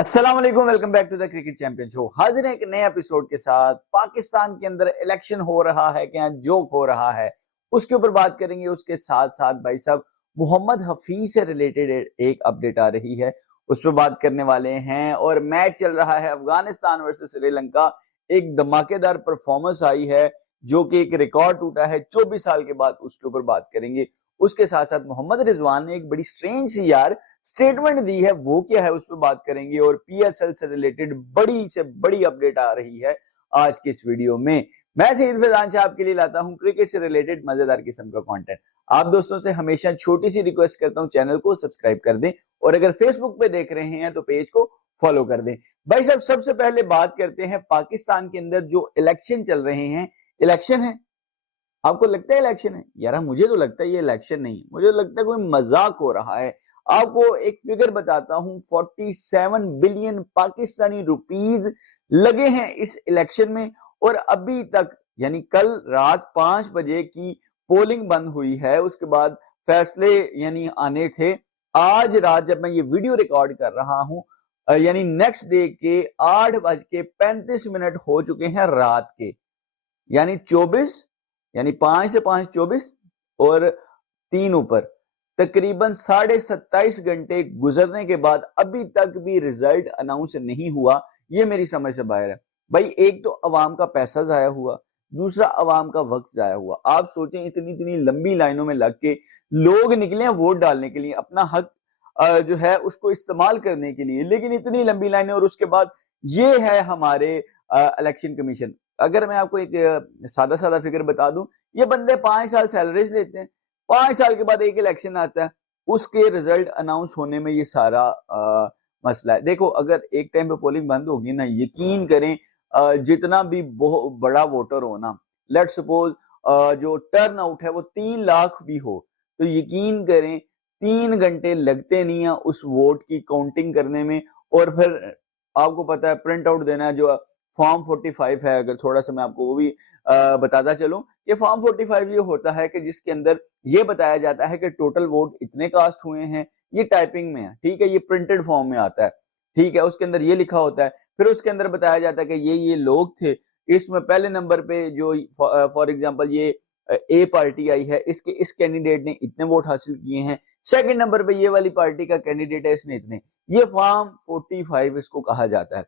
अस्सलाम वालेकुम, welcome back to the cricket champion show. हाजिर है एक नए एपिसोड के साथ। पाकिस्तान के अंदर इलेक्शन हो रहा है, क्या जोक हो रहा है, उसके ऊपर बात करेंगे। उसके साथ साथ भाई साहब मोहम्मद हफीज से रिलेटेड एक अपडेट आ रही है, उस पर बात करने वाले हैं। और मैच चल रहा है अफगानिस्तान वर्सेस श्रीलंका। एक धमाकेदार परफॉर्मेंस आई है जो कि एक रिकॉर्ड टूटा है 24 साल के बाद, उसके ऊपर बात करेंगे। उसके साथ साथ मोहम्मद रिजवान ने एक बड़ी स्ट्रेंज सी यार स्टेटमेंट दी है, वो क्या है उस पर बात करेंगे। और पीएसएल से रिलेटेड बड़ी से बड़ी अपडेट आ रही है आज की इस वीडियो में। मैं सईद फैजान शाह आपके लिए लाता हूं क्रिकेट से रिलेटेड मजेदार किस्म का कंटेंट। आप दोस्तों से हमेशा छोटी सी रिक्वेस्ट करता हूं, चैनल को सब्सक्राइब कर दें और अगर फेसबुक पे देख रहे हैं तो पेज को फॉलो कर दें। भाई साहब सबसे पहले बात करते हैं पाकिस्तान के अंदर जो इलेक्शन चल रहे हैं। इलेक्शन है, आपको लगता है इलेक्शन है? यार मुझे तो लगता है ये इलेक्शन नहीं, मुझे तो लगता है कोई मजाक हो रहा है। आपको एक फिगर बताता हूं, 47 बिलियन पाकिस्तानी रुपीज लगे हैं इस इलेक्शन में। और अभी तक यानी कल रात 5 बजे की पोलिंग बंद हुई है, उसके बाद फैसले यानी आने थे। आज रात जब मैं ये वीडियो रिकॉर्ड कर रहा हूं यानी नेक्स्ट डे के 8:35 हो चुके हैं रात के, यानी 24 यानी 5 से 5 24 और 3 ऊपर तकरीबन 27.5 घंटे गुजरने के बाद अभी तक भी रिजल्ट अनाउंस नहीं हुआ। ये मेरी समझ से बाहर है भाई। एक तो अवाम का पैसा जाया हुआ, दूसरा अवाम का वक्त जाया हुआ। आप सोचें इतनी इतनी लंबी लाइनों में लग के लोग निकले हैं वोट डालने के लिए, अपना हक जो है उसको इस्तेमाल करने के लिए, लेकिन इतनी लंबी लाइनें। और उसके बाद ये है हमारे इलेक्शन कमीशन। अगर मैं आपको एक सादा सादा फिगर बता दूं, ये बंदे 5 साल सैलरीज लेते हैं, 5 साल के बाद एक इलेक्शन आता है, उसके रिजल्ट अनाउंस होने में ये सारा मसला है। देखो अगर एक टाइम पे पोलिंग बंद होगी ना, यकीन करें जितना भी बहुत बड़ा वोटर हो ना, लेट सपोज जो टर्न आउट है वो 3 लाख भी हो, तो यकीन करें 3 घंटे लगते नहीं है उस वोट की काउंटिंग करने में। और फिर आपको पता है प्रिंट आउट देना है, जो फॉर्म 45 है। अगर थोड़ा सा मैं आपको वो भी बताता चलूं, ये फॉर्म 45 ये होता है कि जिसके अंदर ये बताया जाता है कि टोटल वोट इतने कास्ट हुए हैं। ये टाइपिंग में है, ठीक है, ये प्रिंटेड फॉर्म में आता है, ठीक है। उसके अंदर ये लिखा होता है, फिर उसके अंदर बताया जाता है कि ये लोग थे। इसमें पहले नंबर पे जो फॉर एग्जांपल ये ए पार्टी आई है, इसके इस कैंडिडेट ने इतने वोट हासिल किए हैं। सेकंड नंबर पे ये वाली पार्टी का कैंडिडेट है, इसने इतने। ये फॉर्म 45 इसको कहा जाता है।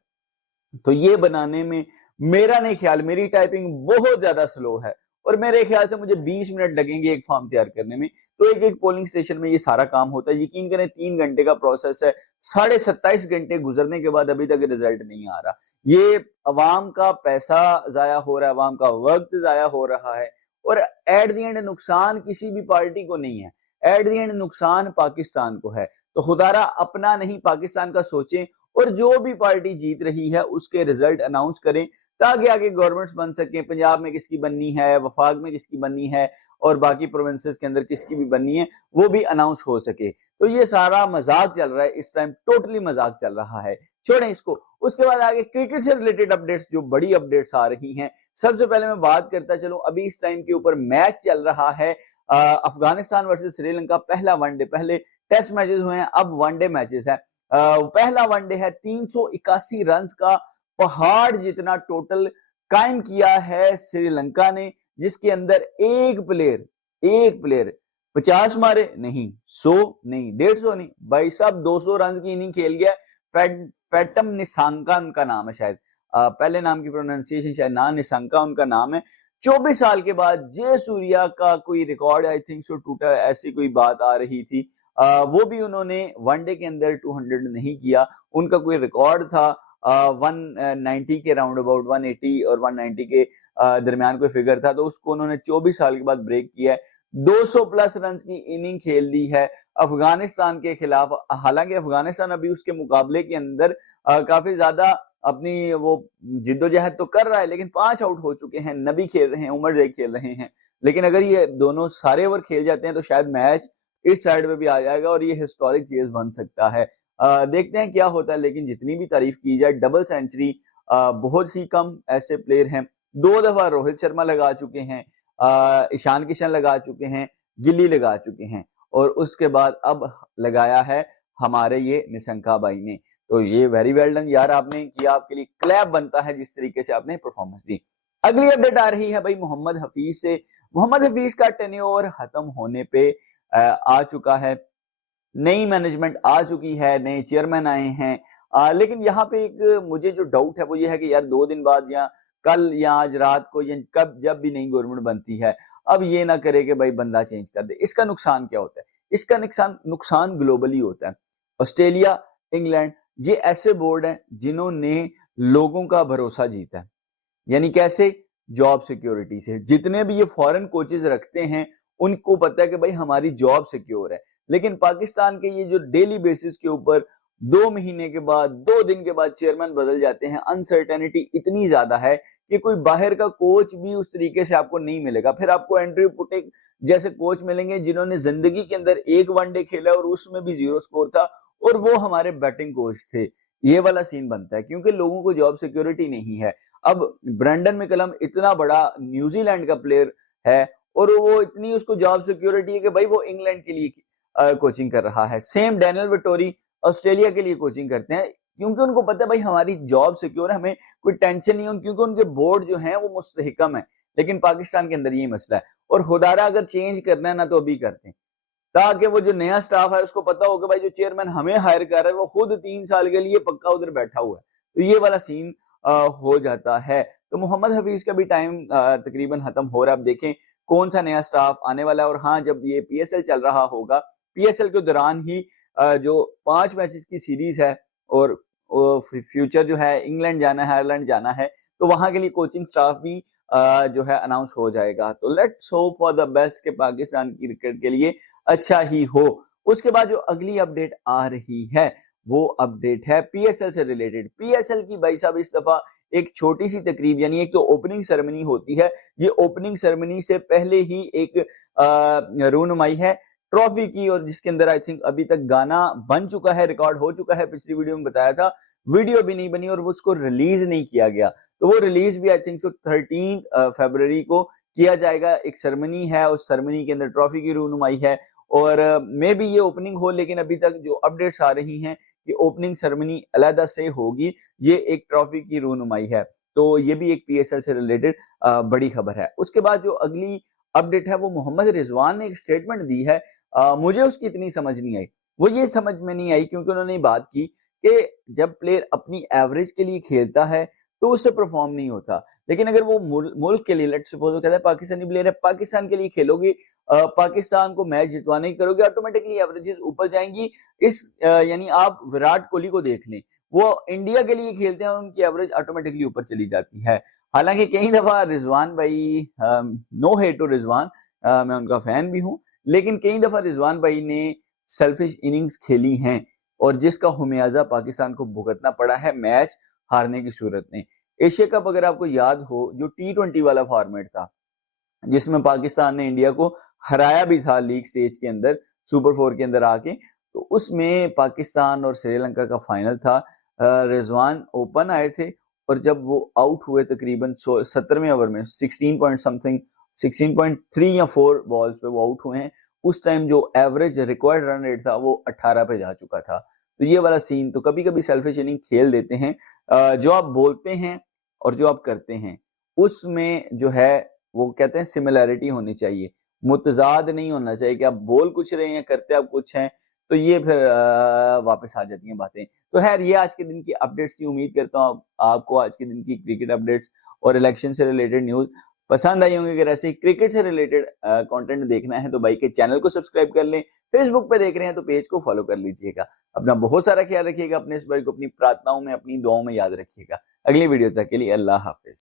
तो ये बनाने में मेरा नहीं ख्याल, मेरी टाइपिंग बहुत ज्यादा स्लो है और मेरे ख्याल से मुझे 20 मिनट लगेंगे एक फॉर्म तैयार करने में। तो एक एक पोलिंग स्टेशन में ये सारा काम होता है। यकीन करें 3 घंटे का प्रोसेस है, 27.5 घंटे गुजरने के बाद अभी तक रिजल्ट नहीं आ रहा। ये अवाम का पैसा जाया हो रहा है, अवाम का वक्त जाया हो रहा है। और एट द एंड नुकसान किसी भी पार्टी को नहीं है, एट द एंड नुकसान पाकिस्तान को है। तो खुदारा अपना नहीं पाकिस्तान का सोचें और जो भी पार्टी जीत रही है उसके रिजल्ट अनाउंस करें, ताकि आगे गवर्नमेंट्स बन सके। पंजाब में किसकी बननी है, वफाक में किसकी बननी है और बाकी प्रोविंसेस के अंदर किसकी भी बननी है, वो भी अनाउंस हो सके। तो ये सारा मजाक चल रहा है इस टाइम, टोटली मजाक चल रहा है, छोड़ें इसको। उसके बाद आगे क्रिकेट से रिलेटेड अपडेट्स, जो बड़ी अपडेट्स आ रही हैं। सबसे पहले मैं बात करता चलूं, अभी इस टाइम के ऊपर मैच चल रहा है अफगानिस्तान वर्सेस श्रीलंका। पहला वनडे, पहले टेस्ट मैचेस हुए हैं, अब वनडे मैचेस है। पहला वनडे है, 381 रन का पहाड़ जितना टोटल कायम किया है श्रीलंका ने, जिसके अंदर एक प्लेयर 50 मारे नहीं, 100 नहीं, 150 नहीं, भाई साहब 200 रन की इनिंग खेल गया। फैटम निसांका उनका नाम है, शायद पहले नाम की प्रोनाउंसिएशन शायद ना निसांका उनका नाम है। 24 साल के बाद जय सूर्या का कोई रिकॉर्ड आई थिंक सो टूटा, ऐसी कोई बात आ रही थी। वो भी उन्होंने वनडे के अंदर 200 नहीं किया। उनका कोई रिकॉर्ड था 190 के राउंड अबाउट, 180 और 190 के दरमियान कोई फिगर था, तो उसको उन्होंने 24 साल के बाद ब्रेक किया है। 200 प्लस रन की इनिंग खेल दी है अफगानिस्तान के खिलाफ। हालांकि अफगानिस्तान अभी उसके मुकाबले के अंदर काफी ज्यादा अपनी वो जिद्दोजहद तो कर रहा है, लेकिन 5 आउट हो चुके हैं। नबी खेल रहे हैं, उमर जय खेल रहे हैं, लेकिन अगर ये दोनों सारे ओवर खेल जाते हैं तो शायद मैच इस साइड में भी आ जाएगा और ये हिस्टोरिक चीज बन सकता है। देखते हैं क्या होता है। लेकिन जितनी भी तारीफ की जाए, डबल सेंचुरी बहुत ही कम ऐसे प्लेयर हैं। 2 दफा रोहित शर्मा लगा चुके हैं, ईशान किशन लगा चुके हैं, गिल्ली लगा चुके हैं, और उसके बाद अब लगाया है हमारे ये निशंका भाई ने। तो ये वेरी वेल डन यार, आपने किया, आपके लिए क्लैप बनता है जिस तरीके से आपने परफॉर्मेंस दी। अगली अपडेट आ रही है भाई मोहम्मद हफीज से। मोहम्मद हफीज का टेन्योर खत्म होने पे आ चुका है, नई मैनेजमेंट आ चुकी है, नए चेयरमैन आए हैं। लेकिन यहाँ पे एक मुझे जो डाउट है वो ये है कि यार 2 दिन बाद या कल या आज रात को या कब जब भी नई गवर्नमेंट बनती है, अब ये ना करे कि भाई बंदा चेंज कर दे। इसका नुकसान क्या होता है? इसका नुकसान ग्लोबली होता है। ऑस्ट्रेलिया, इंग्लैंड, ये ऐसे बोर्ड हैं जिन्होंने लोगों का भरोसा जीता है। यानी कैसे? जॉब सिक्योरिटी से। जितने भी ये फॉरेन कोचेज रखते हैं उनको पता है कि भाई हमारी जॉब सिक्योर है। लेकिन पाकिस्तान के ये जो डेली बेसिस के ऊपर 2 महीने के बाद, 2 दिन के बाद चेयरमैन बदल जाते हैं, अनसर्टेनिटी इतनी ज्यादा है कि कोई बाहर का कोच भी उस तरीके से आपको नहीं मिलेगा। फिर आपको एंड्रयू पुटेक जैसे कोच मिलेंगे जिन्होंने जिंदगी के अंदर एक वनडे खेला और उसमें भी 0 स्कोर था, और वो हमारे बैटिंग कोच थे। ये वाला सीन बनता है क्योंकि लोगों को जॉब सिक्योरिटी नहीं है। अब ब्रेंडन मैकलम इतना बड़ा न्यूजीलैंड का प्लेयर है और वो इतनी उसको जॉब सिक्योरिटी है कि भाई वो इंग्लैंड के लिए कोचिंग कर रहा है। सेम डैनियल विटोरी ऑस्ट्रेलिया के लिए कोचिंग करते हैं क्योंकि उनको पता है भाई हमारी जॉब सिक्योर है, हमें कोई टेंशन नहीं है, क्योंकि उनके बोर्ड जो है वो मुस्तहिकम है। लेकिन पाकिस्तान के अंदर ये मसला है, और खुदारा अगर चेंज करना है ना तो अभी करते हैं, ताकि वो जो नया स्टाफ है उसको पता हो कि भाई जो चेयरमैन हमें हायर कर रहा है वो खुद 3 साल के लिए पक्का उधर बैठा हुआ है। तो ये वाला सीन हो जाता है। तो मोहम्मद हफीज का भी टाइम तकरीबन खत्म हो रहा है। अब देखें कौन सा नया स्टाफ आने वाला है। और हाँ, जब ये पीएसएल चल रहा होगा, पीएसएल के दौरान ही जो 5 मैचेस की सीरीज है और फ्यूचर जो है इंग्लैंड जाना है, आयरलैंड जाना है, तो वहां के लिए कोचिंग स्टाफ भी जो है अनाउंस हो जाएगा। तो let's hope for the best के पाकिस्तान की क्रिकेट के लिए अच्छा ही हो। उसके बाद जो अगली अपडेट आ रही है वो अपडेट है पीएसएल से रिलेटेड। पीएसएल की भाई साहब इस दफा एक छोटी सी तकरीब, यानी एक तो ओपनिंग सेरेमनी होती है, ये ओपनिंग सेरेमनी से पहले ही एक रूनुमाई है ट्रॉफी की, और जिसके अंदर आई थिंक अभी तक गाना बन चुका है, रिकॉर्ड हो चुका है, पिछली वीडियो में बताया था, वीडियो भी नहीं बनी और उसको रिलीज नहीं किया गया। तो वो रिलीज भी आई थिंक 13 फरवरी को किया जाएगा। एक सेरेमनी है, उस सेरेमनी के अंदर ट्रॉफी की रूनुमाई है, और मे बी ये ओपनिंग हो, लेकिन अभी तक जो अपडेट्स आ रही हैं कि ओपनिंग सेरेमनी अलहदा से होगी, ये एक ट्रॉफी की रूनुमाई है। तो ये भी एक पीएसएल से रिलेटेड बड़ी खबर है। उसके बाद जो अगली अपडेट है वो मोहम्मद रिजवान ने एक स्टेटमेंट दी है। मुझे उसकी इतनी समझ नहीं आई। वो ये समझ में नहीं आई क्योंकि उन्होंने बात की कि जब प्लेयर अपनी एवरेज के लिए खेलता है तो उससे परफॉर्म नहीं होता, लेकिन अगर वो मुल्क के लिए, लेट्स सपोज वो कहता है पाकिस्तानी प्लेयर है, पाकिस्तान के लिए खेलोगे, पाकिस्तान को मैच जितवाने की करोगे, ऑटोमेटिकली एवरेजेस ऊपर जाएंगी। यानी आप विराट कोहली को देख लें, वो इंडिया के लिए खेलते हैं और उनकी एवरेज ऑटोमेटिकली ऊपर चली जाती है। हालांकि कई दफा रिजवान भाई, नो हेट टू रिजवान, मैं उनका फैन भी हूं, लेकिन कई दफा रिजवान भाई ने सेल्फिश इनिंग्स खेली हैं और जिसका हुमियाजा पाकिस्तान को भुगतना पड़ा है मैच हारने की सूरत में। एशिया कप अगर आपको याद हो, जो T20 वाला फॉर्मेट था जिसमें पाकिस्तान ने इंडिया को हराया भी था लीग स्टेज के अंदर, सुपर 4 के अंदर आके, तो उसमें पाकिस्तान और श्रीलंका का फाइनल था। रिजवान ओपन आए थे और जब वो आउट हुए तकरीबन 17वें ओवर में 16 पॉइंट समथिंग 16.3 या 4 बॉल्स पे वो आउट हुए हैं। उस टाइम जो एवरेज रिक्वायर्ड रन रेट था वो 18 पे जा चुका था। तो ये वाला सीन, तो कभी कभी सेल्फिश इनिंग खेल देते हैं। जो आप बोलते हैं और जो आप करते हैं उसमें जो है वो कहते हैं सिमिलैरिटी होनी चाहिए, मुतजाद नहीं होना चाहिए कि आप बोल कुछ रहे हैं करते आप कुछ हैं, तो ये फिर वापस आ जाती हैं बातें। तो खैर ये आज के दिन की अपडेट्स थी। उम्मीद करता हूँ आपको आज के दिन की क्रिकेट अपडेट्स और इलेक्शन से रिलेटेड न्यूज पसंद आई होंगी। अगर ऐसे क्रिकेट से रिलेटेड कंटेंट देखना है तो भाई के चैनल को सब्सक्राइब कर लें। फेसबुक पे देख रहे हैं तो पेज को फॉलो कर लीजिएगा। अपना बहुत सारा ख्याल रखिएगा, अपने इस भाई को अपनी प्रार्थनाओं में, अपनी दुआओं में याद रखिएगा। अगली वीडियो तक के लिए अल्लाह हाफिज।